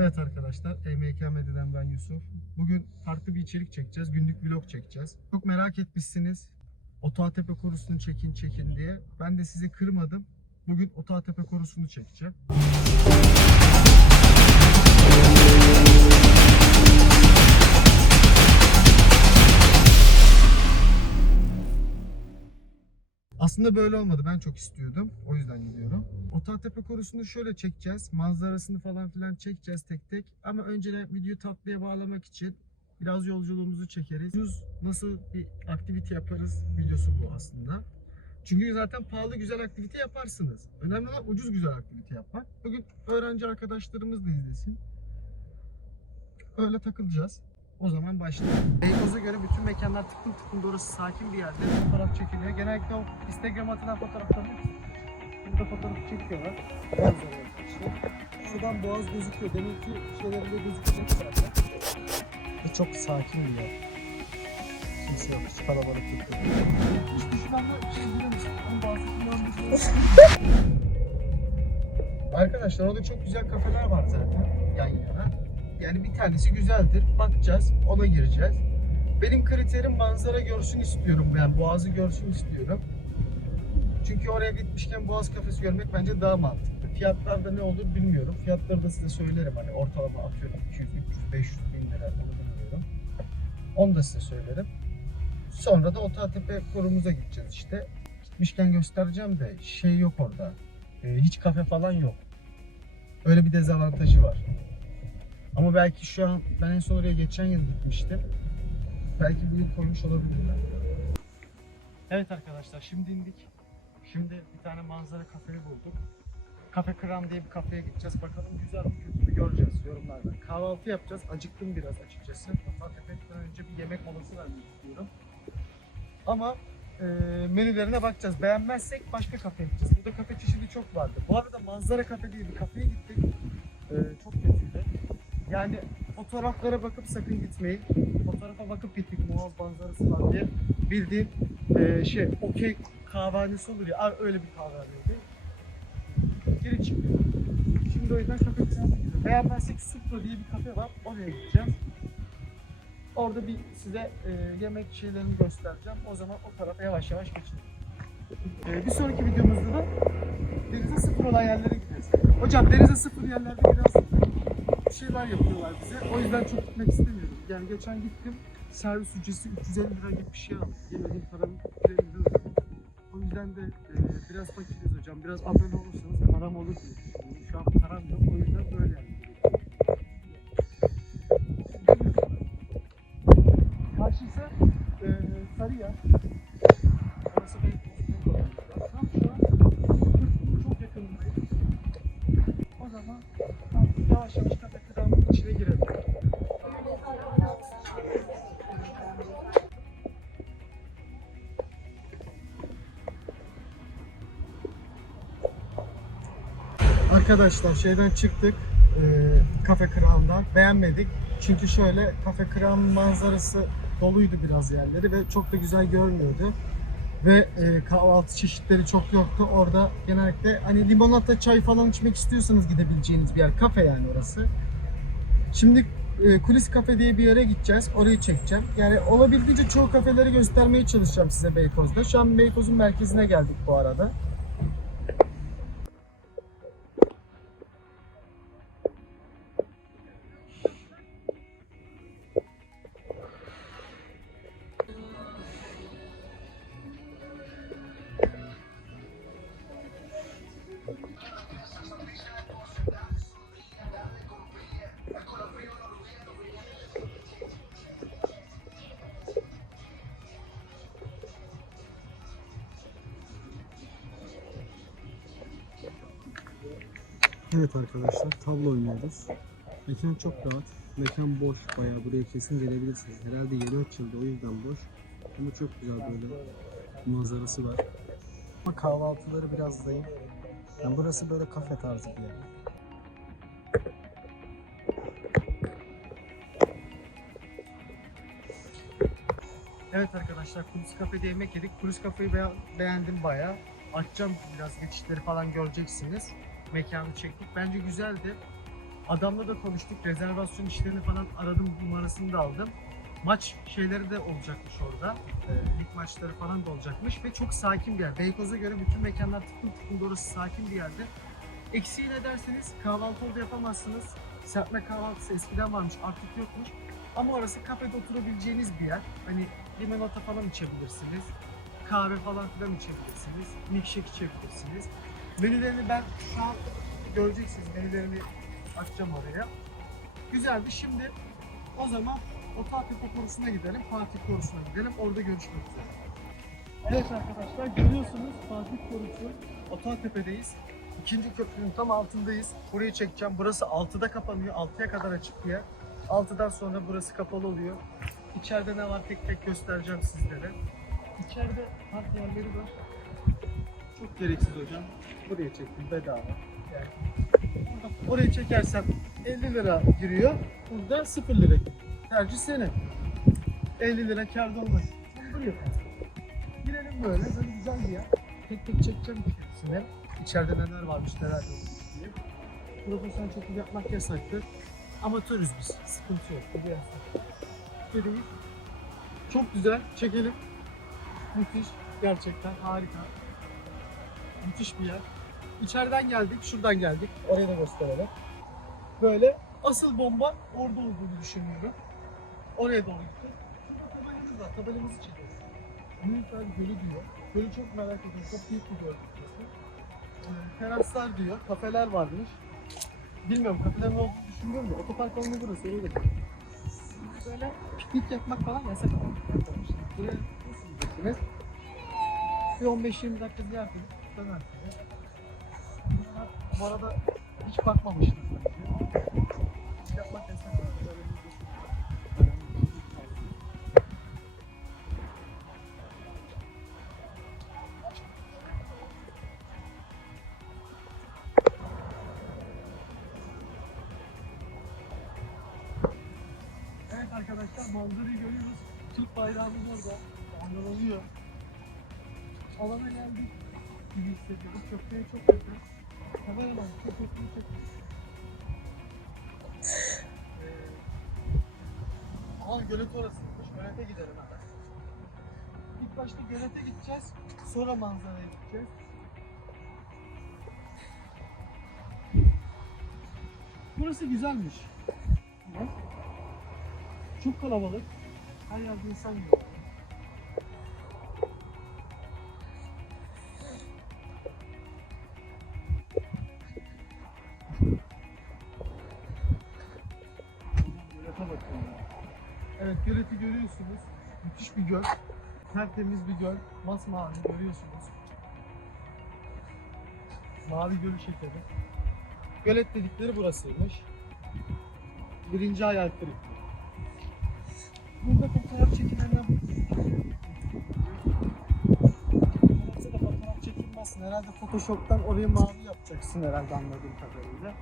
Evet arkadaşlar, EMK Medya'dan ben Yusuf. Bugün farklı bir içerik çekeceğiz, günlük vlog çekeceğiz. Çok merak etmişsiniz, Otoatepe korusunu çekin çekin diye. Ben de sizi kırmadım. Bugün Otoatepe korusunu çekeceğim. Aslında böyle olmadı. Ben çok istiyordum. O yüzden gidiyorum. Ototepe korusunu şöyle çekeceğiz. Manzarasını falan filan çekeceğiz tek tek. Ama önceden videoyu tatlıya bağlamak için biraz yolculuğumuzu çekeriz. Ucuz nasıl bir aktivite yaparız videosu bu aslında. Çünkü zaten pahalı güzel aktivite yaparsınız. Önemli olan ucuz güzel aktivite yapmak. Bugün öğrenci arkadaşlarımız da izlesin. Öyle takılacağız. O zaman başlayalım. Beykoz'a göre bütün mekanlar tıklım tıklım orası sakin bir yerde fotoğraf çekiliyor. Genellikle o Instagram atılan fotoğraflarını burada fotoğraf çekiyorlar. İşte. Şuradan boğaz gözüküyor. Demek ki şeylerinde gözükecek zaten. Ve çok sakin bir yer. Kimse yok. Hiç kalabalık yok. Şuradan da şey bazı. Arkadaşlar orada çok güzel kafeler var zaten yan yana. Yani bir tanesi güzeldir. Bakacağız, ona gireceğiz. Benim kriterim manzara görsün istiyorum. Yani boğazı görsün istiyorum. Çünkü oraya gitmişken boğaz kafesi görmek bence daha mantıklı. Fiyatlarda ne olur bilmiyorum. Fiyatları da size söylerim. Hani ortalama atıyorum 200, 300, 500 bin lira onu bilmiyorum. Onu da size söylerim. Sonra da Otatepe korumuza gideceğiz işte. Gitmişken göstereceğim de şey yok orada. Ee, hiç kafe falan yok. Öyle bir dezavantajı var. Ama belki şu an ben en son oraya geçen yıl gitmiştim. Belki bu yıl koymuş olabilirler. Evet arkadaşlar şimdi indik. Şimdi bir tane manzara kafeyi bulduk. Kafe Kram diye bir kafeye gideceğiz. Bakalım güzel mi kötü mü göreceğiz yorumlarda. Kahvaltı yapacağız. Acıktım biraz açıkçası. Ototepe'den önce bir yemek molası vermek istiyorum. Ama e, menülerine bakacağız. Beğenmezsek başka kafeye gideceğiz. Burada kafe çeşidi çok vardı. Bu arada manzara kafe diye bir kafeye gittik. E, çok kötüydü. Yani fotoğraflara bakıp sakın gitmeyin. Fotoğrafa bakıp gittik Muaz manzarası var diye. Bildiğin e, şey okey kahvehanesi olur ya öyle bir kahvehaneydi. Geri çıkıyor. Şimdi o yüzden kafe güzel gidiyor. Beğenmezsek Supra diye bir kafe var. Oraya gideceğiz. Orada bir size e, yemek şeylerini göstereceğim. O zaman o tarafa yavaş yavaş geçelim. E, bir sonraki videomuzda da denize sıfır olan yerlere gideceğiz. Hocam denize sıfır yerlerde biraz bir şeyler yapıyorlar bize. O yüzden çok gitmek istemiyorum. Yani geçen gittim. Servis ücreti 350 lira gibi bir şey aldım. Yemediğim paramı kremini ödedim. O yüzden de e, biraz fakiriz hocam. Biraz abone olursanız param olur diye düşünüyorum. Şu an param yok. O yüzden böyle yani. Karşı ise e, Sarıya. Orası Beykoz. Tam şu an çok yakınındayım. O zaman yavaş yavaş Arkadaşlar şeyden çıktık. e, kafe Kral'dan. Beğenmedik. Çünkü şöyle kafe Kral'ın manzarası doluydu biraz yerleri ve çok da güzel görmüyordu. Ve e, kahvaltı çeşitleri çok yoktu. Orada genellikle hani limonata, çay falan içmek istiyorsanız gidebileceğiniz bir yer. Kafe yani orası. Şimdi e, Kulis Kafe diye bir yere gideceğiz. Orayı çekeceğim. Yani olabildiğince çoğu kafeleri göstermeye çalışacağım size Beykoz'da. Şu an Beykoz'un merkezine geldik bu arada. Evet arkadaşlar tablo oynuyoruz. Mekan çok rahat. Mekan boş bayağı buraya kesin gelebilirsiniz. Herhalde yeni açıldı o yüzden boş. Ama çok güzel böyle manzarası var. Ama kahvaltıları biraz zayıf. Yani burası böyle kafe tarzı bir yer. Evet arkadaşlar Kulus Kafe'de yemek yedik. Kulus Kafe'yi be- beğendim bayağı. Açacağım biraz geçişleri falan göreceksiniz. Mekanı çektik. Bence güzeldi. Adamla da konuştuk. Rezervasyon işlerini falan aradım. Numarasını da aldım. Maç şeyleri de olacakmış orada. Ee, lig maçları falan da olacakmış ve çok sakin bir yer. Beykoz'a göre bütün mekanlar tıklım tıklım orası sakin bir yerde. Eksiği ne derseniz kahvaltı orada yapamazsınız. Serpme kahvaltısı eskiden varmış artık yokmuş. Ama orası kafede oturabileceğiniz bir yer. Hani limonata falan içebilirsiniz. Kahve falan filan içebilirsiniz. Milkshake içebilirsiniz. Menülerini ben şu an göreceksiniz. Menülerini açacağım oraya. Güzeldi. Şimdi o zaman Otatepe korusuna gidelim. Fatih korusuna gidelim. Orada görüşmek üzere. Evet arkadaşlar görüyorsunuz Fatih korusu Otatepe'deyiz. İkinci köprünün tam altındayız. Burayı çekeceğim. Burası 6'da kapanıyor. 6'ya kadar açık bir yer. 6'dan sonra burası kapalı oluyor. İçeride ne var tek tek göstereceğim sizlere. İçeride park yerleri var. Çok gereksiz hocam. Buraya çektim bedava. Yani orayı çekersem 50 lira giriyor. Burada 0 lira. Tercih senin. 50 lira kârda olmaz. Buraya. Girelim böyle. Böyle güzel bir yer. Tek tek çekeceğim içerisine. İçeride neler varmış neler yokmuş diye. Profesyonel çekim yapmak yasaktır. Amatörüz biz. Sıkıntı yok. Yasak. Bedeyiz. Çok güzel. Çekelim. Müthiş. Gerçekten harika. Müthiş bir yer. İçeriden geldik, şuradan geldik. Oraya da gösterelim. Böyle asıl bomba orada olduğunu düşünüyorum. Oraya doğru gittik. Şurada tabelamız var. Tabelamızı çekiyoruz. Büyükler Gölü diyor. Gölü çok merak ediyorum. Çok büyük bir göl. Ee, teraslar diyor. Kafeler varmış. Bilmiyorum kafelerin olduğunu düşünmüyorum da otopark alanı burası öyle. Böyle piknik yapmak falan yasak. Buraya nasıl gideceksiniz? Bir 15-20 dakika ziyaret dönersiniz. Bunlar Bu arada hiç bakmamıştım. Evet arkadaşlar manzarayı görüyoruz. Türk bayrağımız orada. Dalgalanıyor. Alana geldik gibi hissediyoruz. Köprüye çok yakın. Kameraman çok köprüyü çekmiş. Aa gölet orasıymış. Gölete gidelim hemen. İlk başta gölete gideceğiz. Sonra manzaraya gideceğiz. Burası güzelmiş. Çok kalabalık. Her yerde insan yok. Evet göleti görüyorsunuz. Müthiş bir göl. Tertemiz bir göl. Masmavi görüyorsunuz. Mavi gölü çekelim. Gölet dedikleri burasıymış. Birinci hayal kırıklığı. Burada fotoğraf çekilenler Fotoğrafta da fotoğraf çekilmezsin. Herhalde Photoshop'tan orayı mavi yapacaksın herhalde anladığım kadarıyla.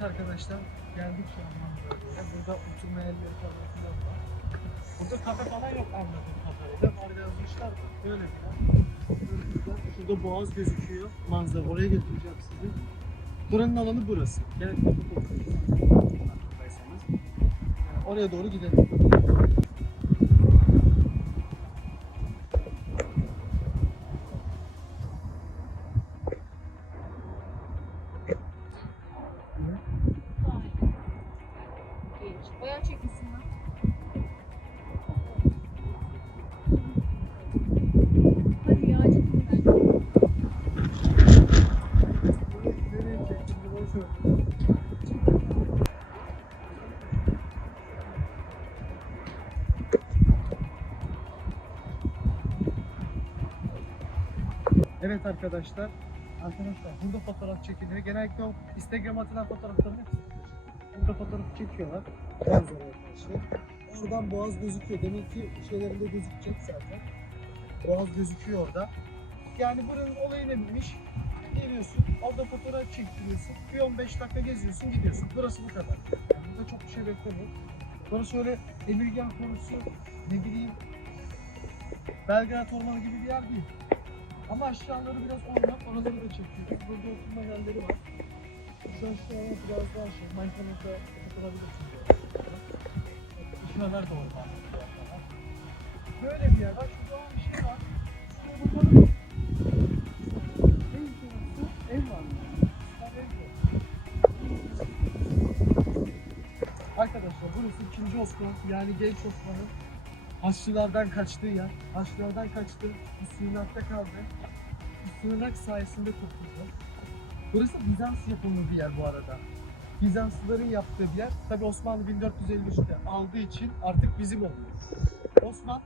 Evet arkadaşlar geldik şu an manzaraya. Burada oturma yerleri falan var. Burada kafe falan yok anladığım kadarıyla. Orada yazmışlar böyle bir. Şurada boğaz gözüküyor. Manzara oraya götüreceğim sizi. Buranın alanı burası. Yani oraya doğru gidelim. Bayağı çekilsin lan. Hadi ya çekin. Evet arkadaşlar. Arkadaşlar burada fotoğraf çekiliyor. Genellikle o Instagram atılan fotoğrafların hepsi burada fotoğraf çekiyorlar. Manzaraya karşı. Oradan boğaz gözüküyor. Demek ki şeylerinde gözükecek zaten. Boğaz gözüküyor orada. Yani buranın olayı neymiş? Geliyorsun, orada fotoğraf çektiriyorsun. Bir 15 dakika geziyorsun, gidiyorsun. Burası bu kadar. Yani Burada çok bir şey beklemiyor. Burası öyle Emirgan konusu ne bileyim Belgrad Ormanı gibi bir yer değil. Ama aşağıları biraz orman, oraları da çekiyoruz. Burada oturma yerleri var. Şu aşağıya biraz daha şey, Minecraft'a katılabilirsiniz. Aşağılar da orman. Böyle bir yer var. Şurada bir şey var. Ev var. Yok. Arkadaşlar burası 2. Osman yani genç Osman'ın Haçlılardan kaçtığı yer. Haçlılardan kaçtı. Bir kaldı. Sığınak sayesinde kurtuldu. Burası Bizans yapımı bir yer bu arada. Bizanslıların yaptığı bir yer. Tabi Osmanlı 1453'te aldığı için artık bizim oluyor. Osman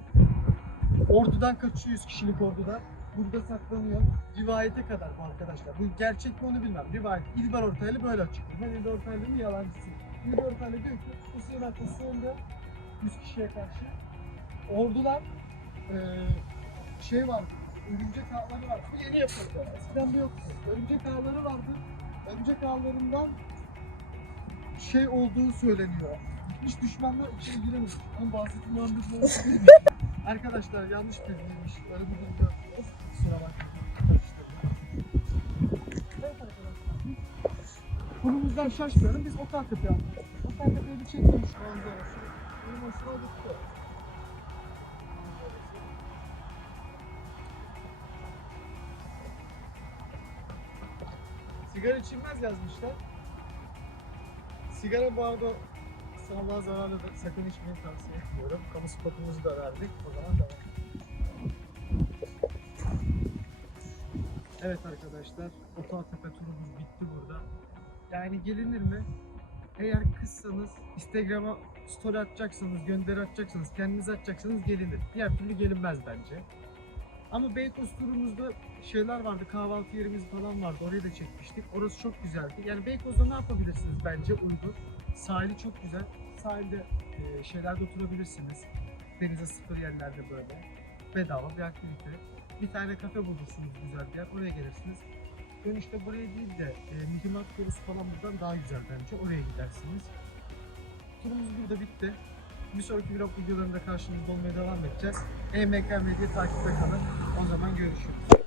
ordudan kaçıyor 100 kişilik ordudan. Burada saklanıyor. Rivayete kadar bu arkadaşlar. Bu gerçek mi onu bilmem. Rivayet. İlber Ortaylı böyle açıklıyor. Ben İlber Ortaylı'nın yalancısı. İlber Ortaylı diyor ki bu sığınakta sığındı 100 kişiye karşı. Ordular eee şey var, örümcek ağları var. Bu yeni yapıldı. Eskiden bu yoktu. Örümcek ağları vardı. Örümcek ağlarından şey olduğu söyleniyor. Gitmiş düşmanlar içeri giremiş. Ama bahsettiğim değil mi? Arkadaşlar yanlış bilgiymiş. Öyle bir yok. Of, Kusura bakmayın. Konumuzdan şaşmayalım. Biz Otantepe yaptık. Otantepe'yi bir çekelim şu manzarası. Benim hoşuma gitti. Sigara içilmez yazmışlar. Sigara bu arada sağlığa zararlıdır. Sakın içmeyi tavsiye etmiyorum. Kamu spotumuzu da verdik. O zaman devam. Evet arkadaşlar, Ototepe turumuz bitti burada. Yani gelinir mi? Eğer kızsanız, Instagram'a story atacaksanız, gönderi atacaksanız, kendiniz atacaksanız gelinir. Diğer türlü gelinmez bence. Ama Beykoz turumuzda şeyler vardı, kahvaltı yerimiz falan vardı. Orayı da çekmiştik. Orası çok güzeldi. Yani Beykoz'da ne yapabilirsiniz bence uygun. Sahili çok güzel. Sahilde e, şeylerde oturabilirsiniz. Denize sıfır yerlerde böyle. Bedava bir aktivite. Bir tane kafe bulursunuz güzel bir yer. Oraya gelirsiniz. Dönüşte buraya değil de e, Mühimmat Korusu falan buradan daha güzel bence. Oraya gidersiniz. Turumuz burada bitti. Bir sonraki vlog videolarında karşınızda olmaya devam edeceğiz. EMK Medya takipte kalın. O zaman görüşürüz.